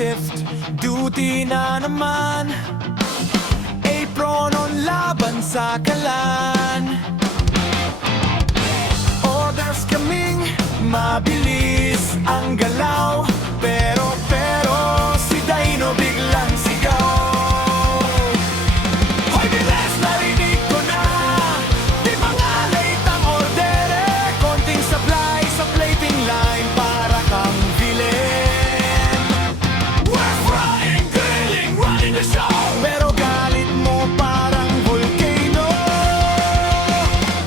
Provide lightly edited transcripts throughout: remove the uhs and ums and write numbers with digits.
shift duty na naman. Apron on laban sa kalan. Orders kaming mabilis ang galaw. Pero si Dino biglang sigaw. Hoy bilis, narinig ko na, di mga late ang ordere. Konting supply sa plating line para kang villain. We're frying, grilling, running the show. Pero galit mo parang volcano,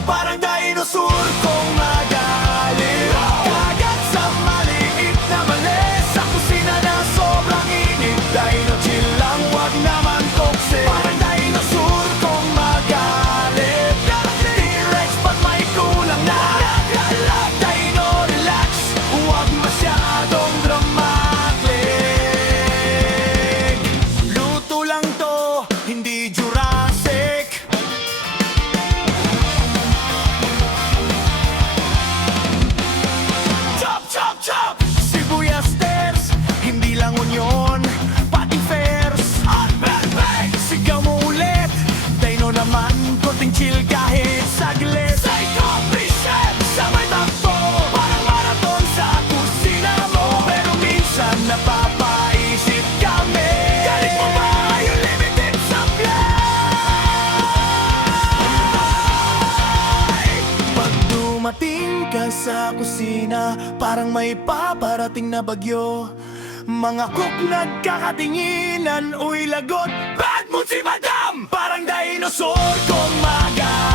parang dinosaur kung magalit. Kagat sa maliit na mali, sa kusina na sobrang init. Dino chill lang, wag naman toxic. Parang dinosaur kung magalit. T-Rex pag may kulang na. Dino relax, wag masyadong dramatic. Luto lang to, hindi Jurassic. Chop, chop, chop! Sibuyas stairs, hindi lang onion, pati fairs. Bang, bang! Sigaw mo ulit, Dino naman, konting chill kahit saglit. Psycho Bishop, sabay takbo, parang marathon sa kusina mo. Pero minsan napapaisip kami, galing mo ba yung limited supply? Pag dumating ka sa kusina, parang may paparating na bagyo. Mga cook nagkakatinginan, uy lagot, bad mood si madam. Parang dinosaur kung maga.